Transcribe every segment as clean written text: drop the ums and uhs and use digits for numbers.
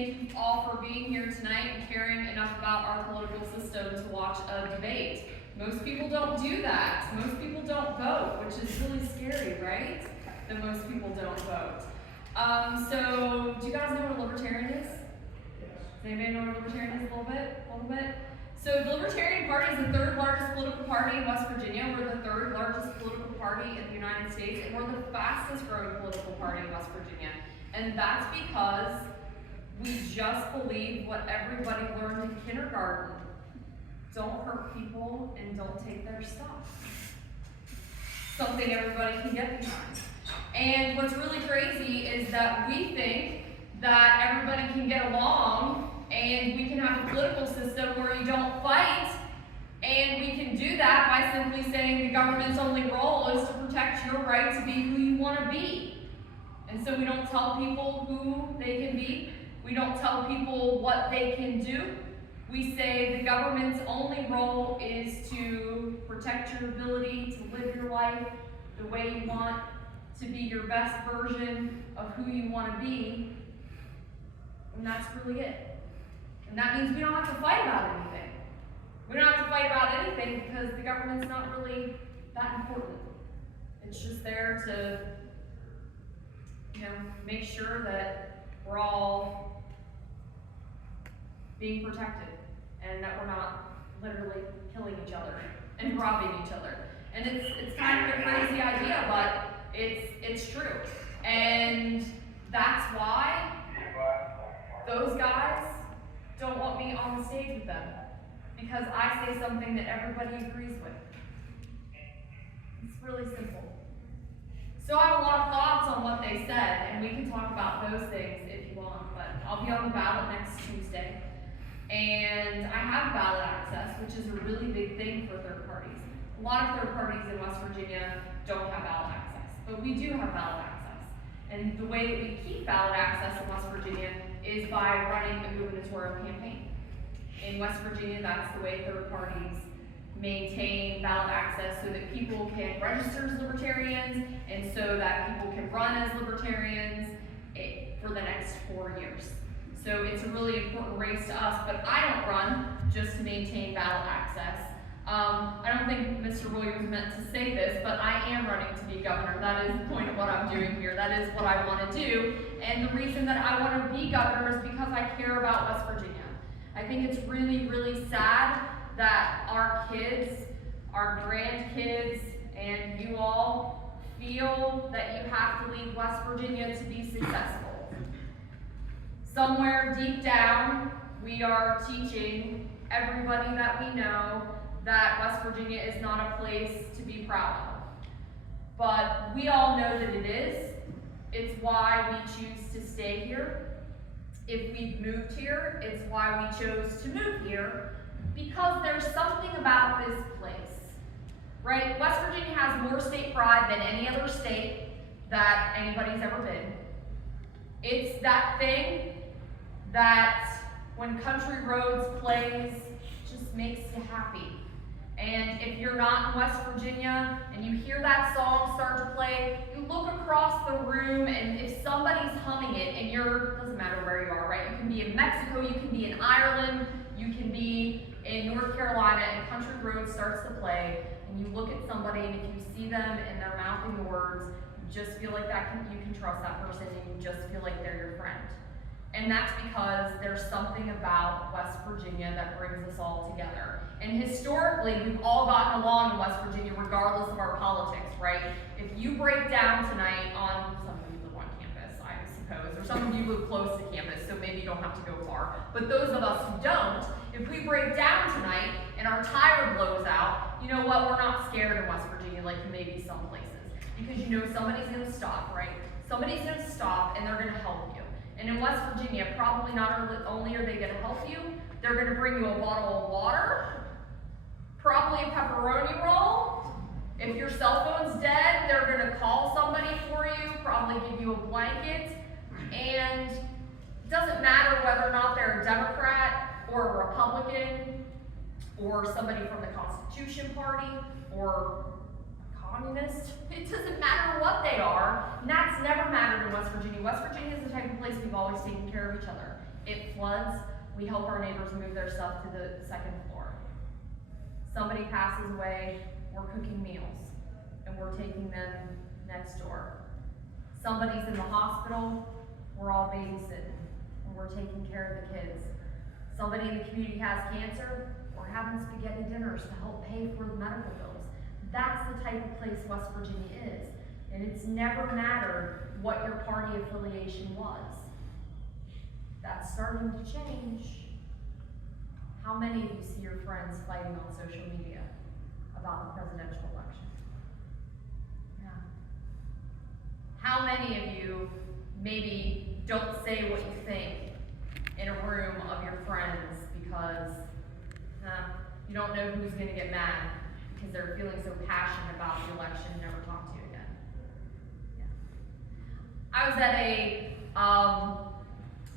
thank you all for being here tonight and caring enough about our political system to watch a debate. Most people don't do that. Most people don't vote, which is really scary, right? That most people don't vote. So, do you guys know what a libertarian is? Does anybody know what a libertarian is a little bit? So the Libertarian Party is the third largest political party in West Virginia. We're the third largest political party in the United States, and we're the fastest growing political party in West Virginia. And that's because we just believe what everybody learned in kindergarten. Don't hurt people and don't take their stuff. Something everybody can get behind. And what's really crazy is that we think that everybody can get along and we can have a political system where you don't fight, and we can do that by simply saying the government's only role is to protect your right to be who you want to be. And so we don't tell people who they can be. We don't tell people what they can do. We say the government's only role is to protect your ability to live your life the way you want, to be your best version of who you want to be, and that's really it. And that means we don't have to fight about anything. We don't have to fight about anything because the government's not really that important. It's just there to, make sure that we're all being protected and that we're not literally killing each other and robbing each other. And it's kind of a crazy idea, but it's true. And that's why those guys don't want me on the stage with them, because I say something that everybody agrees with. It's really simple. So I have a lot of thoughts on what they said, and we can talk about those things if you want, but I'll be on the ballot next Tuesday. And I have ballot access, which is a really big thing for third parties. A lot of third parties in West Virginia don't have ballot access, but we do have ballot access. And the way that we keep ballot access in West Virginia is by running a gubernatorial campaign. In West Virginia, that's the way third parties maintain ballot access, so that people can register as libertarians and so that people can run as libertarians for the next 4 years. So it's a really important race to us, but I don't run just to maintain ballot access. I don't think Mr. Williams meant to say this, but I am running to be governor. That is the point of what I'm doing here. That is what I want to do. And the reason that I want to be governor is because I care about West Virginia. I think it's really, really sad that our kids, our grandkids, and you all feel that you have to leave West Virginia to be successful. Somewhere deep down, we are teaching everybody that we know that West Virginia is not a place to be proud of. But we all know that it is. It's why we choose to stay here. If we've moved here, it's why we chose to move here, because there's something about this place, right? West Virginia has more state pride than any other state that anybody's ever been. It's that thing that when Country Roads plays, just makes you happy. And if you're not in West Virginia and you hear that song start to play, you look across the room, and if somebody's humming it, and doesn't matter where you are, right? You can be in Mexico, you can be in Ireland, you can be in North Carolina, and Country Roads starts to play, and you look at somebody, and if you see them and they're mouthing the words, you just feel like you can trust that person, and you just feel like they're your friend. And that's because there's something about West Virginia that brings us all together. And historically, we've all gotten along in West Virginia regardless of our politics, right? If you break down tonight on, some of you live on campus, I suppose, or some of you live close to campus, so maybe you don't have to go far. But those of us who don't, if we break down tonight and our tire blows out, you know what? We're not scared in West Virginia like maybe some places. Because you know somebody's gonna stop, right? Somebody's gonna stop and they're gonna help you. And in West Virginia, probably not only are they going to help you, they're going to bring you a bottle of water, probably a pepperoni roll. If your cell phone's dead, they're going to call somebody for you, probably give you a blanket. And it doesn't matter whether or not they're a Democrat or a Republican or somebody from the Constitution Party or communist. It doesn't matter what they are, and that's never mattered in West Virginia. West Virginia is the type of place we've always taken care of each other. It floods, we help our neighbors move their stuff to the second floor. Somebody passes away, we're cooking meals, and we're taking them next door. Somebody's in the hospital, we're all babysitting, and we're taking care of the kids. Somebody in the community has cancer, we're having spaghetti dinners to help pay for the medical bills. That's the type of place West Virginia is. And it's never mattered what your party affiliation was. That's starting to change. How many of you see your friends fighting on social media about the presidential election? Yeah. How many of you maybe don't say what you think in a room of your friends because you don't know who's going to get mad because they're feeling so passionate about the election and never talk to you again? Yeah. I was at a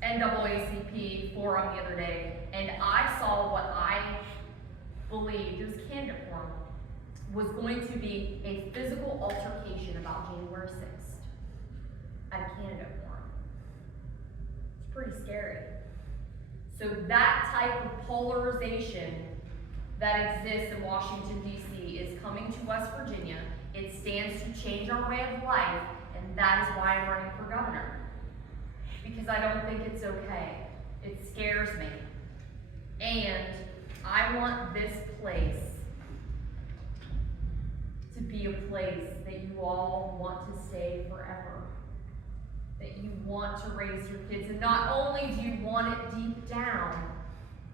NAACP forum the other day, and I saw what I believed, it was a candidate forum, was going to be a physical altercation about January 6th at a candidate forum. It's pretty scary. So that type of polarization that exists in Washington, D.C. is coming to West Virginia. It stands to change our way of life, and that is why I'm running for governor. Because I don't think it's okay. It scares me. And I want this place to be a place that you all want to stay forever. That you want to raise your kids. And not only do you want it deep down,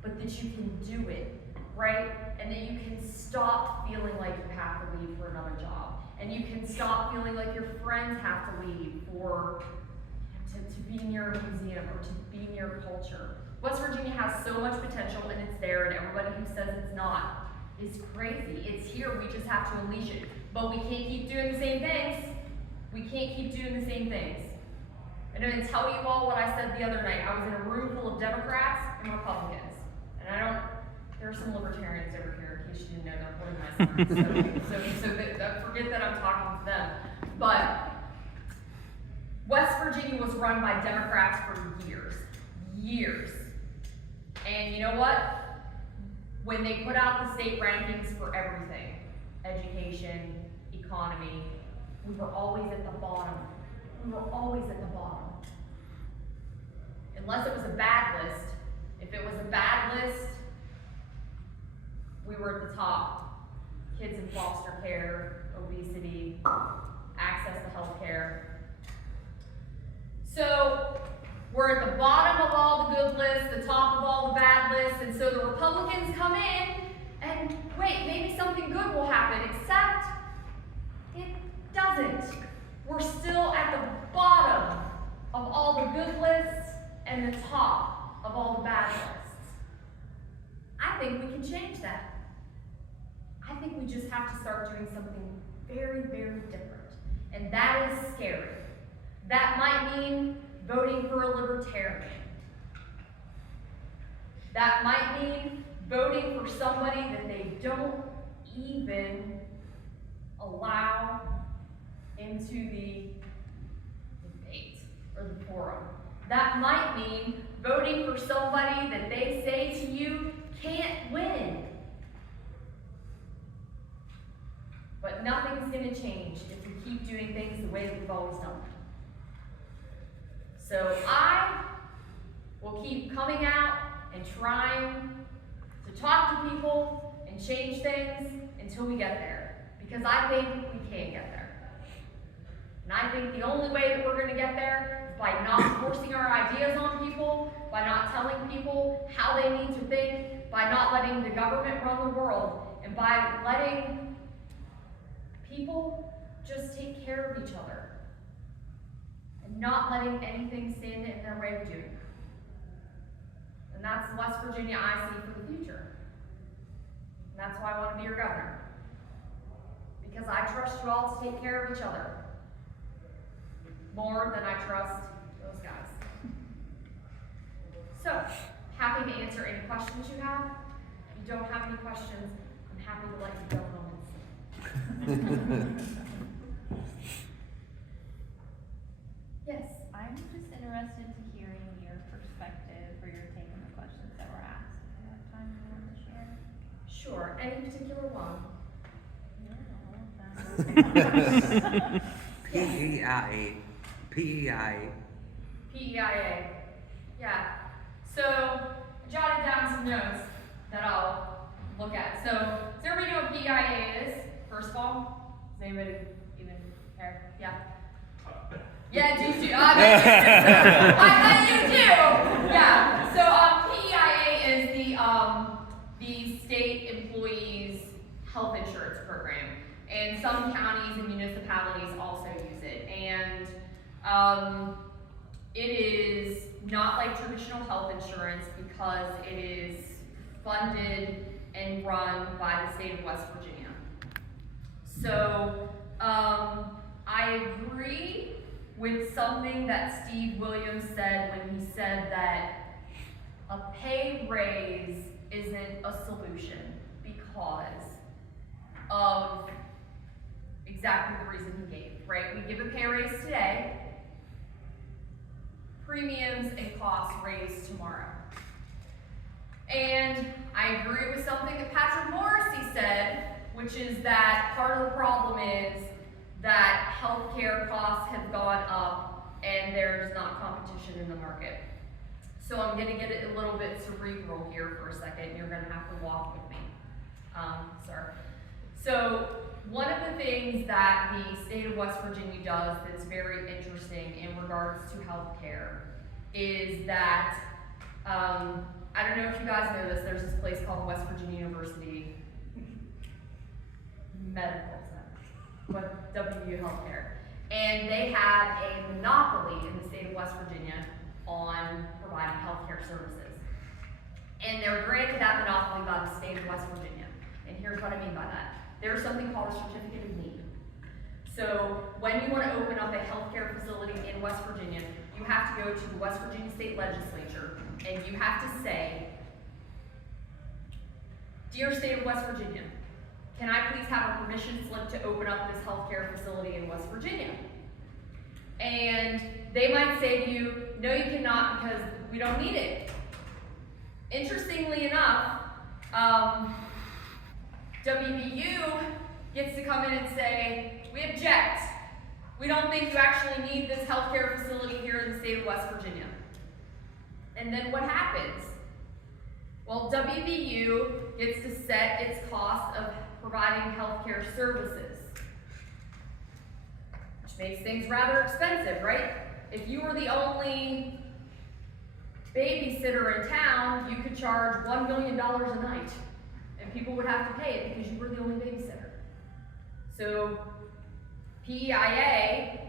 but that you can do it, right? And that you can stop feeling like you have to leave for another job. And you can stop feeling like your friends have to leave for to be near a museum or to be near culture. West Virginia has so much potential, and it's there, and everybody who says it's not is crazy. It's here, we just have to unleash it. But we can't keep doing the same things. We can't keep doing the same things. And I'm going to tell you all what I said the other night. I was in a room full of Democrats and Republicans. And there are some libertarians over here, in case you didn't know, they're holding my sign. So forget that I'm talking to them. But West Virginia was run by Democrats for years. And you know what? When they put out the state rankings for everything, education, economy, we were always at the bottom. We were always at the bottom. Unless it was a bad list. If it was a bad list, we were at the top. Kids in foster care, obesity, access to health care. So we're at the bottom of all the good lists, the top of all the bad lists, and so the Republicans come in and wait, maybe something good will happen, except it doesn't. We're still at the bottom of all the good lists and the top of all the bad lists. I think we can change that. I think we just have to start doing something very, very different. And that is scary. That might mean voting for a libertarian. That might mean voting for somebody that they don't even allow into the debate or the forum. That might mean voting for somebody that they say to you can't win. But nothing's going to change if we keep doing things the way that we've always done. So I will keep coming out and trying to talk to people and change things until we get there. Because I think we can get there. And I think the only way that we're going to get there is by not forcing our ideas on people, by not telling people how they need to think, by not letting the government run the world, and by letting people just take care of each other. And not letting anything stand in their way of doing it. And that's the West Virginia I see for the future. And that's why I want to be your governor. Because I trust you all to take care of each other. More than I trust those guys. So, happy to answer any questions you have. If you don't have any questions, I'm happy to let you go home and sleep. Yes? I'm just interested to hearing your perspective or your take Sure, any particular one? PEIA. PEIA. Yeah. So, I jotted down some notes that I'll look at. So, does everybody know what PEIA is, first of all? Does anybody even care? Yeah. Yeah, do you? I bet you do. Yeah. So, PEIA is the state employees health insurance program, and some counties and municipalities also use it. And it is not like traditional health insurance because it is funded and run by the state of West Virginia. So I agree with something that Steve Williams said when he said that a pay raise isn't a solution because of exactly the reason he gave, right? We give a pay raise today, premiums and costs raise tomorrow. And I agree with something that Patrick Morrissey said, which is that part of the problem is that healthcare costs have gone up and there's not competition in the market. So I'm gonna get it a little bit cerebral here for a second. You're gonna have to walk with me, sir. So one of the things that the state of West Virginia does that's very interesting in regards to healthcare is that, I don't know if you guys know this, there's this place called West Virginia University Medical Center, with WVU Healthcare. And they have a monopoly in the state of West Virginia on providing healthcare services. And they're granted that monopoly by the state of West Virginia. And here's what I mean by that. There's something called a certificate of need. So when you want to open up a healthcare facility in West Virginia, you have to go to the West Virginia State Legislature and you have to say, "Dear State of West Virginia, can I please have a permission slip to open up this healthcare facility in West Virginia?" And they might say to you, "No, you cannot because we don't need it." Interestingly enough, WVU gets to come in and say, "We object. We don't think you actually need this healthcare facility here in the state of West Virginia." And then what happens? Well, WVU gets to set its cost of providing healthcare services, which makes things rather expensive, right? If you were the only babysitter in town, you could charge $1 million a night, and people would have to pay it because you were the only babysitter. So PEIA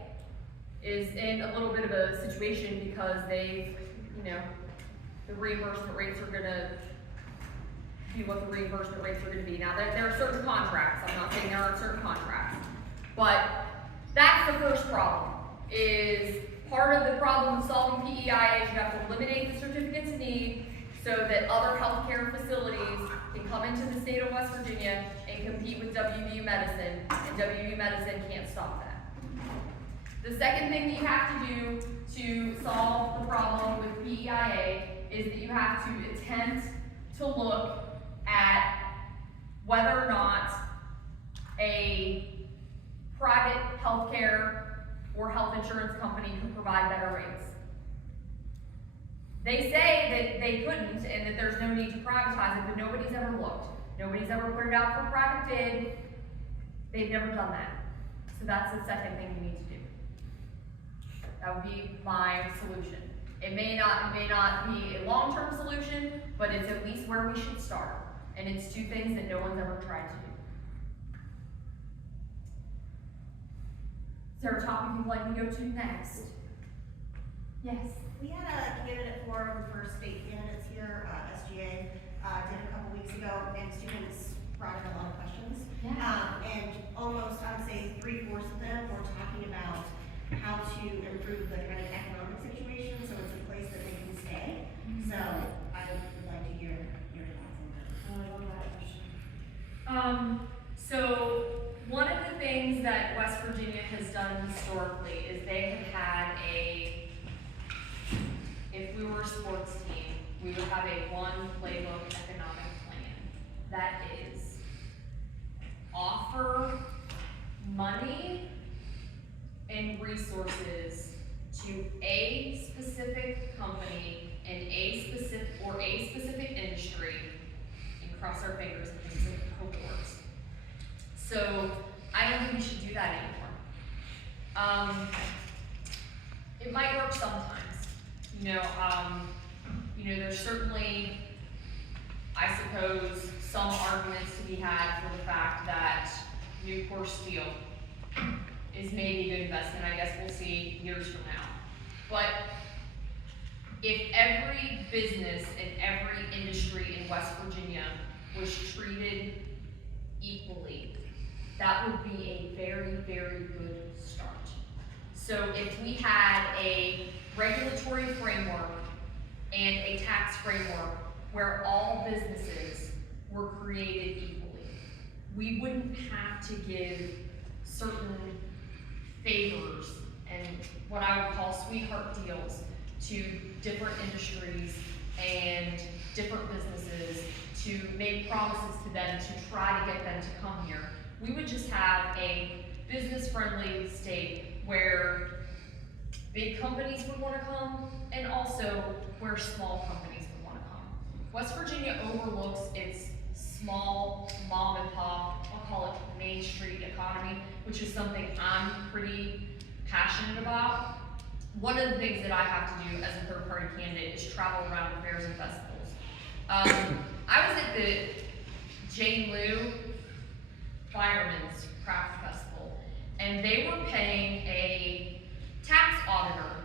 is in a little bit of a situation because they, the reimbursement rates are going to be what the reimbursement rates are going to be. Now, there are certain contracts. I'm not saying there aren't certain contracts, but that's the first problem. Is part of the problem of solving PEIA is you have to eliminate the certificates of need so that other healthcare facilities can come into the state of West Virginia and compete with WVU Medicine, and WVU Medicine can't stop that. The second thing that you have to do to solve the problem with PEIA is that you have to attempt to look at whether or not a private healthcare or health insurance company can provide better rates. They say that they couldn't and that there's no need to privatize it, but nobody's ever looked. Nobody's ever put it out for private bid. They've never done that. So that's the second thing you need to do. That would be my solution. It may not be a long-term solution, but it's at least where we should start. And it's two things that no one's ever tried to do. Is there a topic you'd like to go to next? Yes. We had a candidate forum for state candidates here, SGA, did a couple weeks ago, and students brought in a lot of questions. Yeah. And almost, I would say, 3/4 of them were talking about how to improve the kind of economic situation so it's a place that they can stay. So I would like to hear your thoughts on that. Oh, I love that question. So one of the things that West Virginia has done historically is they have had if we were a sports team, we would have a one playbook economic plan. that is offer money and resources to a specific company in a specific industry and cross our fingers and hope it works. So I don't think we should do that anymore. It might work sometimes. There's certainly, I suppose, some arguments to be had for the fact that Nucor Steel is maybe a good investment. I guess we'll see years from now. But if every business and every industry in West Virginia was treated equally, that would be a very, very good start. So if we had a regulatory framework and a tax framework where all businesses were created equally, we wouldn't have to give certain favors and what I would call sweetheart deals to different industries and different businesses to make promises to them to try to get them to come here. We would just have a business-friendly state where big companies would want to come and also where small companies would want to come. West Virginia overlooks its small mom and pop, I'll call it Main Street economy, which is something I'm pretty passionate about. One of the things that I have to do as a third-party candidate is travel around to fairs and festivals. I was at the Jane Lou Fireman's Craft Festival, and they were paying a tax auditor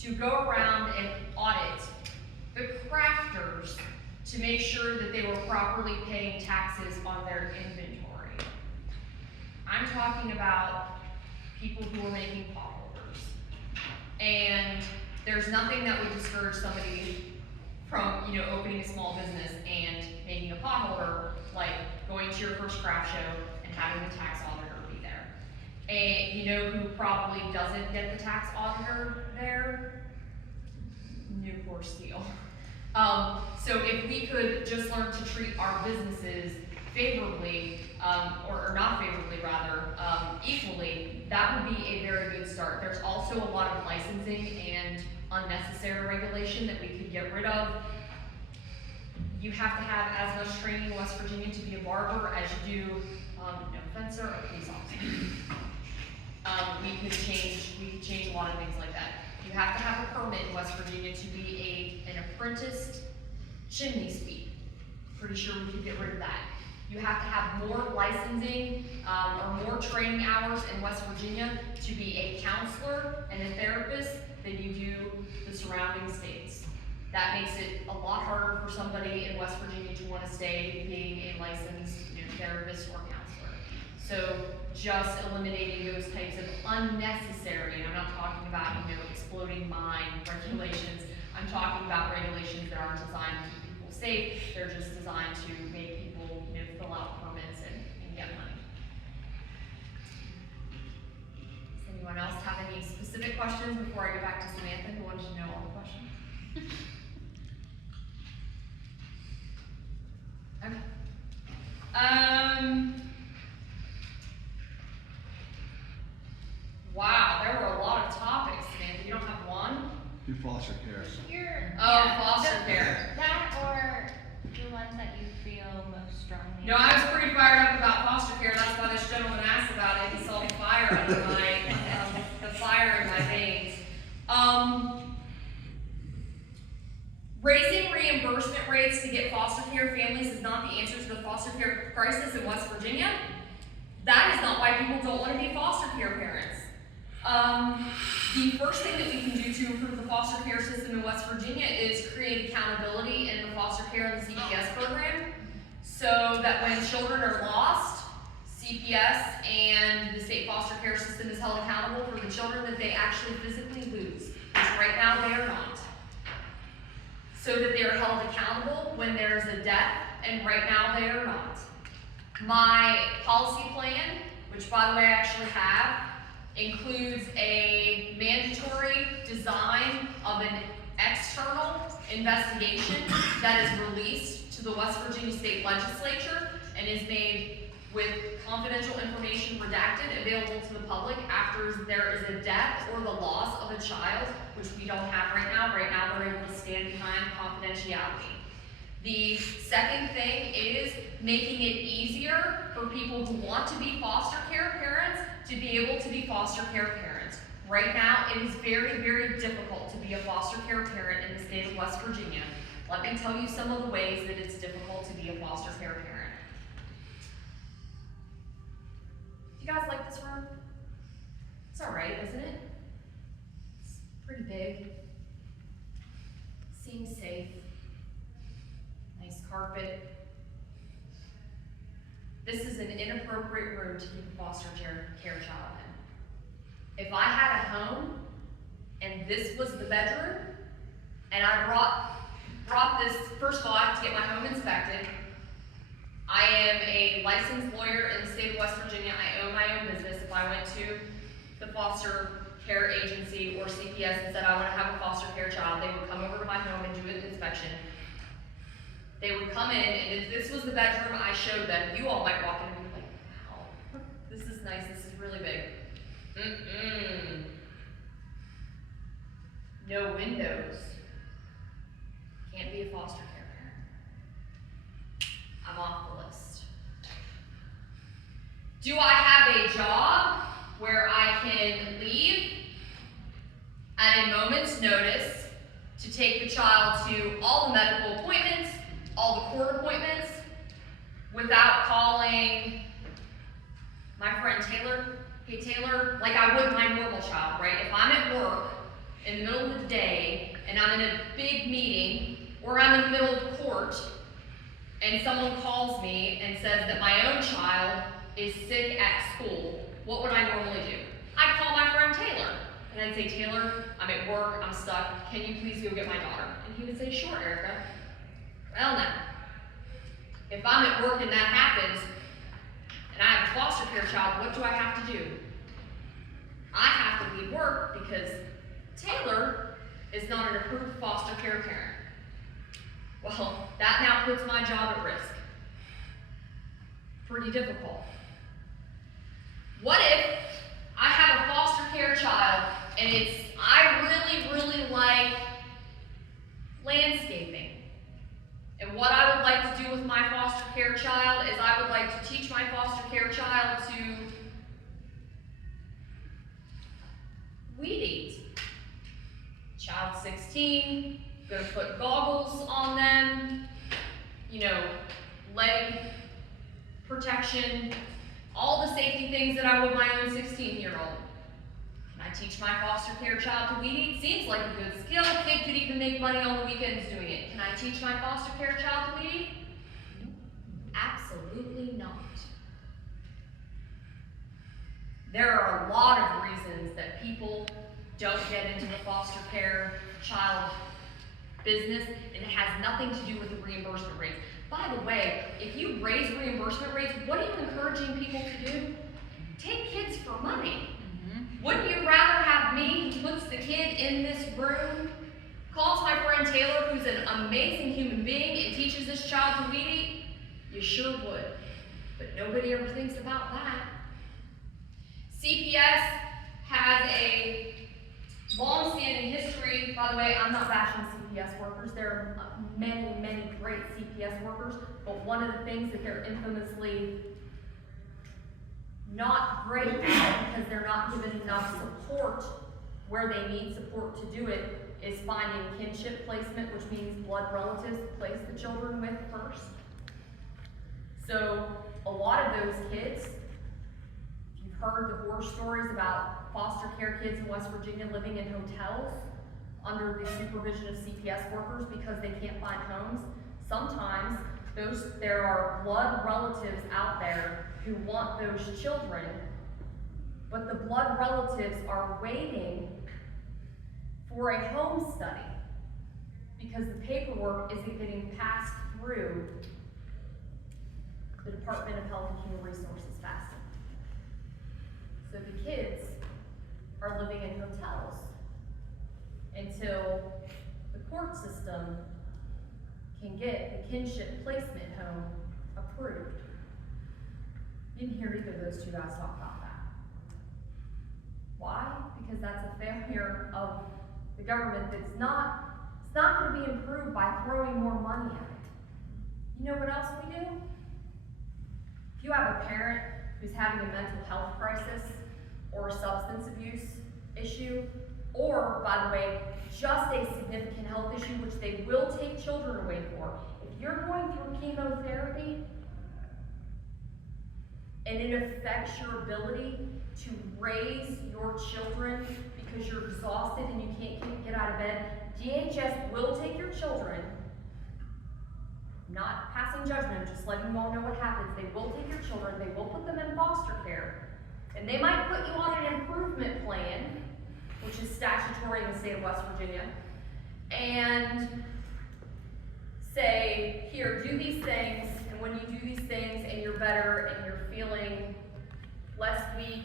to go around and audit the crafters to make sure that they were properly paying taxes on their inventory. I'm talking about people who are making pot holders. And there's nothing that would discourage somebody from, opening a small business and making a pot holder, like going to your first craft show and having the tax auditor be there. And you know who probably doesn't get the tax auditor there? Nucor Steel. So if we could just learn to treat our businesses favorably, or not favorably rather, equally, that would be a very good start. There's also a lot of licensing and unnecessary regulation that we could get rid of. You have to have as much training in West Virginia to be a barber as you do, no fencer or police officer. We could change a lot of things like that. You have to have a permit in West Virginia to be an apprenticed chimney sweep. Pretty sure we could get rid of that. You have to have more licensing or more training hours in West Virginia to be a counselor and a therapist than you do the surrounding states. That makes it a lot harder for somebody in West Virginia to want to stay being a licensed therapist or counselor. So just eliminating those types of unnecessary, and I'm not talking about exploding mine regulations. I'm talking about regulations that aren't designed to keep people safe. They're just designed to make people fill out permits and get money. Does anyone else have any specific questions before I go back to Samantha, who wanted to know all the questions? Okay. Wow, there were a lot of topics, Samantha. You don't have one? Do foster care. Foster care. That or the ones that you feel most strongly. No, I was pretty fired up about foster care. That's why this gentleman asked about it. He saw the fire under the fire in my veins. Raising reimbursement rates to get foster care families is not the answer to the foster care crisis in West Virginia. That is not why people don't want to be foster care parents. The first thing that we can do to improve the foster care system in West Virginia is create accountability in the foster care and the CPS program, so that when children are lost, CPS and the state foster care system is held accountable for the children that they actually physically lose, which right now they are not. So that they are held accountable when there's a death, and right now they are not. My policy plan, which by the way I actually have, includes a mandatory design of an external investigation that is released to the West Virginia State Legislature and is made with confidential information redacted available to the public after there is a death or the loss of a child, which we don't have right now. Right now, we're able to stand behind confidentiality. The second thing is making it easier for people who want to be foster care parents to be able to be foster care parents. Right now, it is very, very difficult to be a foster care parent in the state of West Virginia. Let me tell you some of the ways that it's difficult to be a foster care parent. You guys like this room? It's all right, isn't it? It's pretty big. Seems safe. Nice carpet. This is an inappropriate room to keep a foster care child in. If I had a home and this was the bedroom, and I brought this, first of all, I have to get my home inspected. I am a licensed lawyer in the state of West Virginia. I own my own business. If I went to the foster care agency or CPS and said I want to have a foster care child, they would come over to my home and do an inspection. They would come in, and if this was the bedroom I showed them, you all might walk in and be like, wow, this is nice, this is really big. No windows. Can't be a foster care parent. I'm off the list. Do I have a job where I can leave at a moment's notice to take the child to all the medical appointments, all the court appointments, without calling my friend Taylor? Hey Taylor, like I would my normal child, right? If I'm at work in the middle of the day and I'm in a big meeting, or I'm in the middle of court, and someone calls me and says that my own child is sick at school, what would I normally do? I'd call my friend Taylor, and I'd say, Taylor, I'm at work, I'm stuck, can you please go get my daughter? And he would say, sure, Erica. Well now, if I'm at work and that happens, and I have a foster care child, what do I have to do? I have to leave work because Taylor is not an approved foster care parent. Well, that now puts my job at risk. Pretty difficult. What if I have a foster care child and I really like landscaping? And what I would like to do with my foster care child is I would like to teach my foster care child to weed eat. Child 16, gonna put goggles on them, leg protection, all the safety things that I would my own 16-year-old. Can I teach my foster care child to weed eat? Seems like a good skill. Kid could even make money on the weekends doing it. Can I teach my foster care child to weed eat? Absolutely not. There are a lot of reasons that people don't get into the foster care child business, and it has nothing to do with the reimbursement rates. By the way, if you raise reimbursement rates, what are you encouraging people to do? Take kids for money. Wouldn't you rather have me, who puts the kid in this room, calls my friend Taylor, who's an amazing human being, and teaches this child to weed eat? You sure would. But nobody ever thinks about that. CPS has a long-standing history. By the way, I'm not bashing CPS workers. There are many great CPS workers, but one of the things that they're infamously not great at, because they're not given enough support where they need support to do it, is finding kinship placement, which means blood relatives to place the children with first. So a lot of those kids, if you've heard the horror stories about foster care kids in West Virginia living in hotels under the supervision of CPS workers because they can't find homes, sometimes there are blood relatives out there who want those children, but the blood relatives are waiting for a home study because the paperwork isn't getting passed through the Department of Health and Human Resources fast enough. So the kids are living in hotels until the court system can get the kinship placement home approved. You didn't hear either of those two guys talk about that. Why? Because that's a failure of the government it's not gonna be improved by throwing more money at it. You know what else we do? If you have a parent who's having a mental health crisis or a substance abuse issue, or, by the way, just a significant health issue which they will take children away for, if you're going through chemotherapy and it affects your ability to raise your children because you're exhausted and you can't get out of bed, DHS will take your children, not passing judgment, just letting you all know what happens. They will take your children, they will put them in foster care, and they might put you on an improvement plan, which is statutory in the state of West Virginia, and say, here, do these things, and when you do these things and you're better and you're feeling less weak,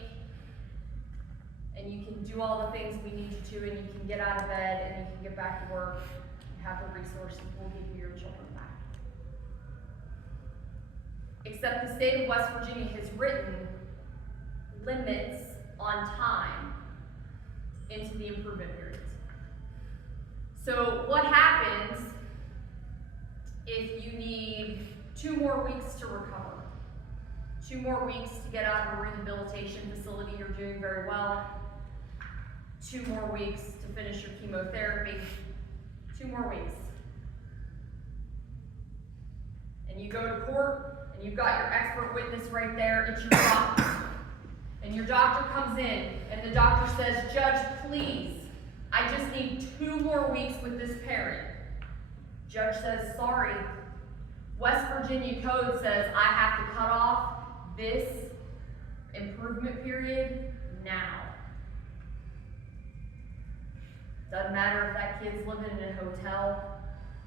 and you can do all the things we need you to, and you can get out of bed and you can get back to work, and have the resources, we'll give you your children back. Except the state of West Virginia has written limits on time into the improvement periods. So what happens if you need 2 more weeks to recover? 2 more weeks to get out of a rehabilitation facility, you're doing very well. 2 more weeks to finish your chemotherapy. 2 more weeks. And you go to court, and you've got your expert witness right there, it's your doctor. And your doctor comes in, and the doctor says, Judge, please, I just need 2 more weeks with this parent. Judge says, sorry, West Virginia code says I have to cut off this improvement period now. Doesn't matter if that kid's living in a hotel.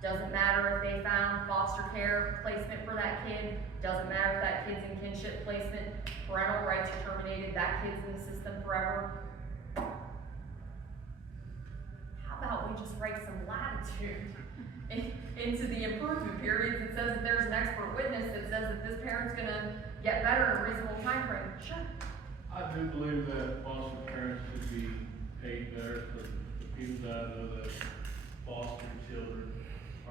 Doesn't matter if they found foster care placement for that kid. Doesn't matter if that kid's in kinship placement. Parental rights are terminated. That kid's in the system forever. How about we just write some latitude into the improvement periods that says that there's an expert witness that says that this parent's gonna get better in a reasonable time frame? Sure. I do believe that foster parents should be paid better for the people that I know that foster children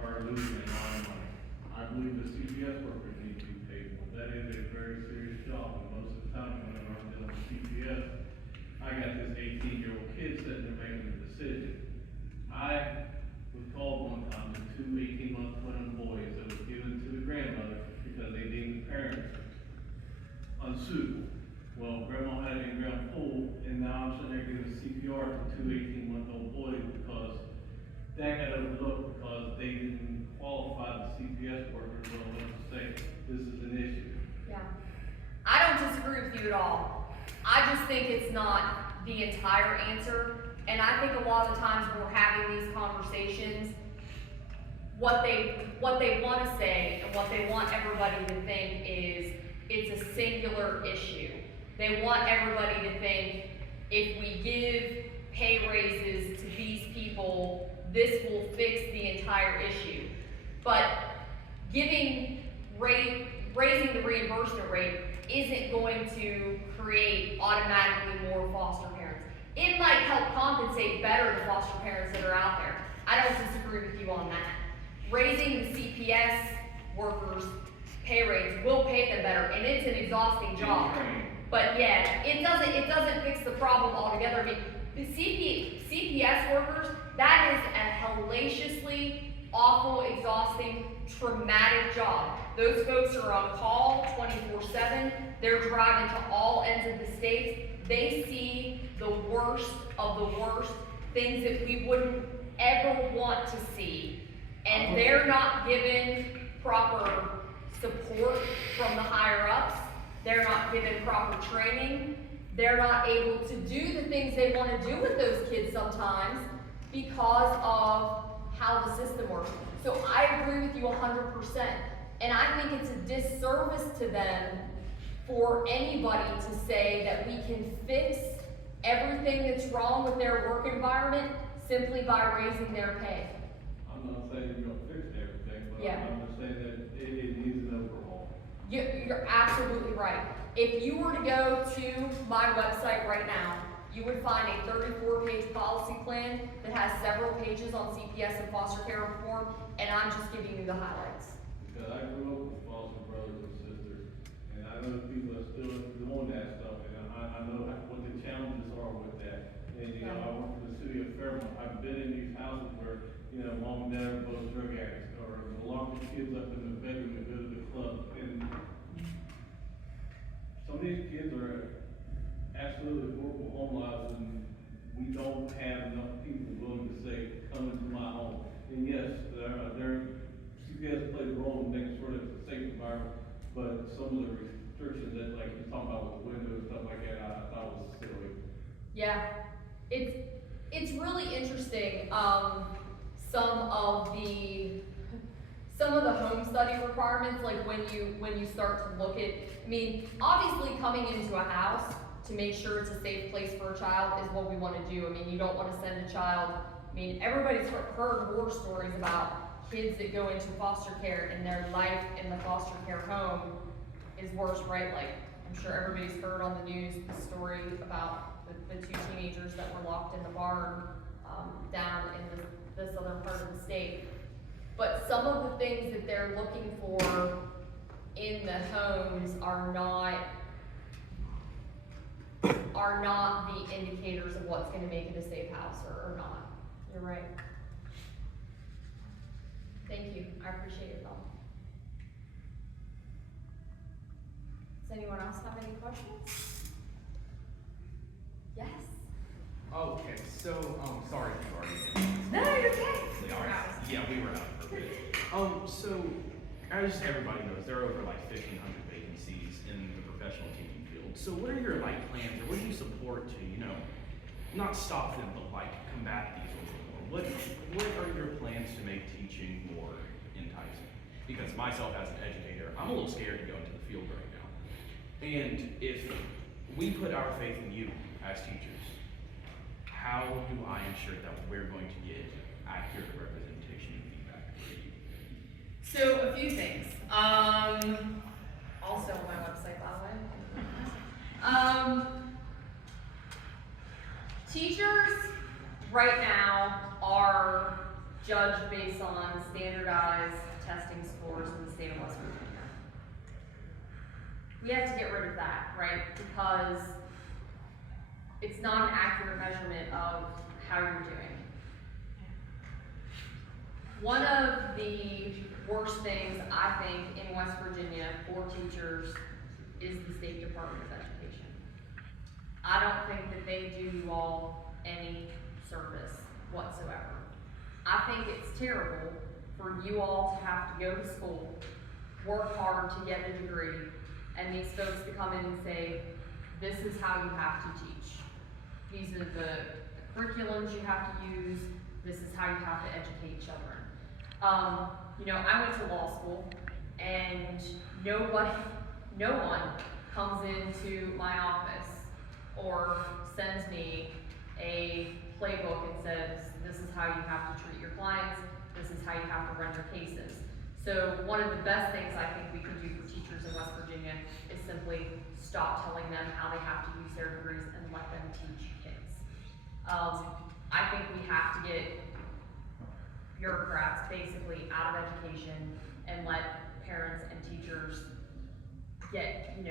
are losing a lot of money. I believe the CPS workers need to be paid more. That is a very serious job, and most of the time when I'm dealing with CPS, I got this 18-year-old kid sitting there making a decision. I was called one time to 2 18-month twin boys that was given to the grandmother because they deemed the parents unsuitable. Well, grandma had it in ground full, and now I'm sitting there giving CPR to 2 18-month-old boys because that got overlooked because they didn't qualify the CPS workers well enough to say this is an issue. Yeah. I don't disagree with you at all. I just think it's not the entire answer. And I think a lot of the times when we're having these conversations, what they want to say and what they want everybody to think is it's a singular issue. They want everybody to think if we give pay raises to these people, this will fix the entire issue. But raising the reimbursement rate isn't going to create automatically more foster parents. It might help compensate better the foster parents that are out there. I don't disagree with you on that. Raising the CPS workers' pay rates will pay them better, and it's an exhausting job. But yeah, it doesn't fix the problem altogether. I mean, the CPS workers, that is a hellaciously awful, exhausting, traumatic job. Those folks are on call 24/7. They're driving to all ends of the state. They see the worst of the worst, things that we wouldn't ever want to see. And they're not given proper support from the higher ups. They're not given proper training. They're not able to do the things they want to do with those kids sometimes because of how the system works. So I agree with you 100%. And I think it's a disservice to them for anybody to say that we can fix everything that's wrong with their work environment simply by raising their pay. saying you're gonna fix everything, but Yeah. I'm just saying that it needs an overhaul. You're absolutely right. If you were to go to my website right now, you would find a 34-page policy plan that has several pages on CPS and foster care reform, and I'm just giving you the highlights. Because I grew up with foster brothers and sisters, and I know people are still doing that stuff, and I know what the challenges are with that. And, you know, I work for the city of Fairmont, I've been in these houses where, you know, mom and dad are both drug addicts, or lock the kids up in the bedroom and go to the club, and some of these kids are absolutely horrible home lives, and we don't have enough people willing to say, come into my home. And yes, CPS plays a role in making sure that it's a safe environment, but some of the restrictions that, like, you're talking about with windows and stuff like that, I thought was silly. Yeah, it's really interesting, some of the home study requirements, like when you start to look at, I mean, obviously coming into a house to make sure it's a safe place for a child is what we wanna do. I mean, you don't wanna send a child, I mean, everybody's heard horror stories about kids that go into foster care and their life in the foster care home is worse, right? Like, I'm sure everybody's heard on the news the story about the two teenagers that were locked in the barn, down in the southern part of the state. But some of the things that they're looking for in the homes are not the indicators of what's gonna make it a safe house or not. You're right. Thank you, I appreciate it all. Does anyone else have any questions? Yes? Okay, so, sorry if you already answered. No, you're okay. All right. Yeah, we were out for a bit. So, as everybody knows, there are over like 1,500 vacancies in the professional teaching field. So what are your like plans, or what do you support to, you know, not stop them, but like combat these a little more? What are your plans to make teaching more enticing? Because myself as an educator, I'm a little scared to go into the field right now. And if we put our faith in you as teachers, how do I ensure that we're going to get accurate representation and feedback? So a few things. Also on my website, by the way. Teachers right now are judged based on standardized testing scores in the state of West Virginia. We have to get rid of that, right? Because it's not an accurate measurement of how you're doing. One of the worst things I think in West Virginia for teachers is the State Department of Education. I don't think that they do you all any service whatsoever. I think it's terrible for you all to have to go to school, work hard to get a degree, and these folks to come in and say, this is how you have to teach. These are the curriculums you have to use. This is how you have to educate children. You know, I went to law school, and no one comes into my office or sends me a playbook and says, this is how you have to treat your clients, this is how you have to run your cases. So one of the best things I think we can do for teachers in West Virginia is simply stop telling them how they have to use their degrees and let them teach kids. I think we have to get bureaucrats basically out of education and let parents and teachers get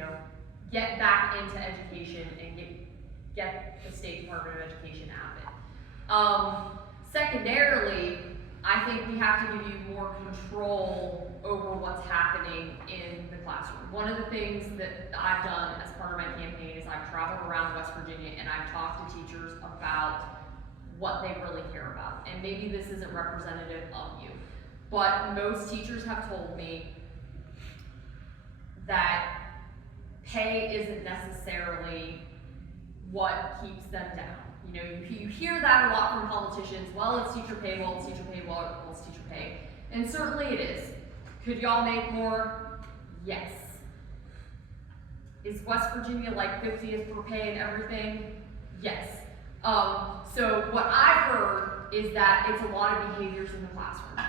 back into education and get the State Department of Education out of it. Secondarily, I think we have to give you more control over what's happening in the classroom. One of the things that I've done as part of my campaign is I've traveled around West Virginia and I've talked to teachers about what they really care about. And maybe this isn't representative of you, but most teachers have told me that pay isn't necessarily what keeps them down. You know, you hear that a lot from politicians. Well, it's teacher pay, well, it's teacher pay, well, it's teacher pay. And certainly it is. Could y'all make more? Yes. Is West Virginia like 50th for pay and everything? Yes. So what I've heard is that it's a lot of behaviors in the classroom.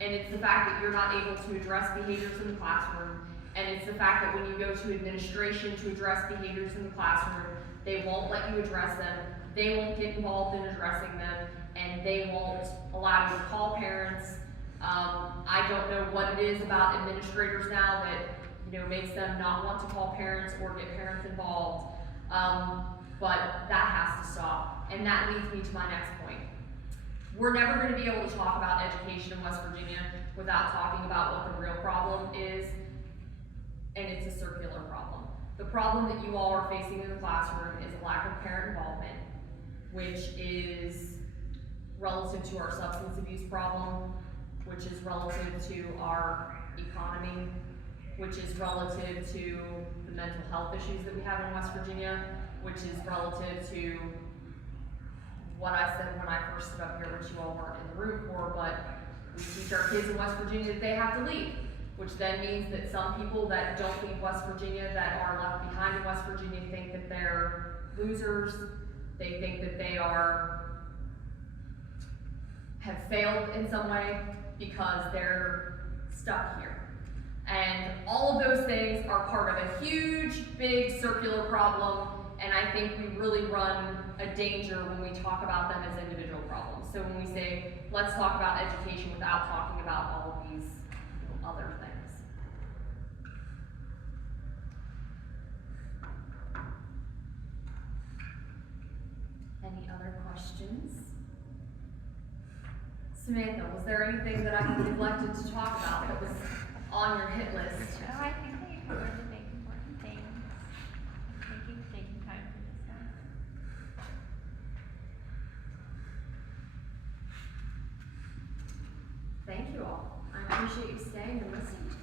And it's the fact that you're not able to address behaviors in the classroom. And it's the fact that when you go to administration to address behaviors in the classroom, they won't let you address them. They won't get involved in addressing them, and they won't allow you to call parents. I don't know what it is about administrators now that, you know, makes them not want to call parents or get parents involved. But that has to stop. And that leads me to my next point. We're never going to be able to talk about education in West Virginia without talking about what the real problem is, and it's a circular problem. The problem that you all are facing in the classroom is a lack of parent involvement, which is relative to our substance abuse problem, which is relative to our economy, which is relative to the mental health issues that we have in West Virginia, which is relative to what I said when I first stood up here, which you all weren't in the room for, but we teach our kids in West Virginia that they have to leave, which then means that some people that don't leave West Virginia, that are left behind in West Virginia, think that they're losers. They think that they have failed in some way because they're stuck here. And all of those things are part of a huge, big circular problem, and I think we really run a danger when we talk about them as individual problems. So when we say, let's talk about education without talking about all of these other things. Any other questions? Samantha, was there anything that I neglected to talk about that was on your hit list? No, I think that you covered the big important things. Thank you for taking time for this one. Thank you all. I appreciate you staying and listening to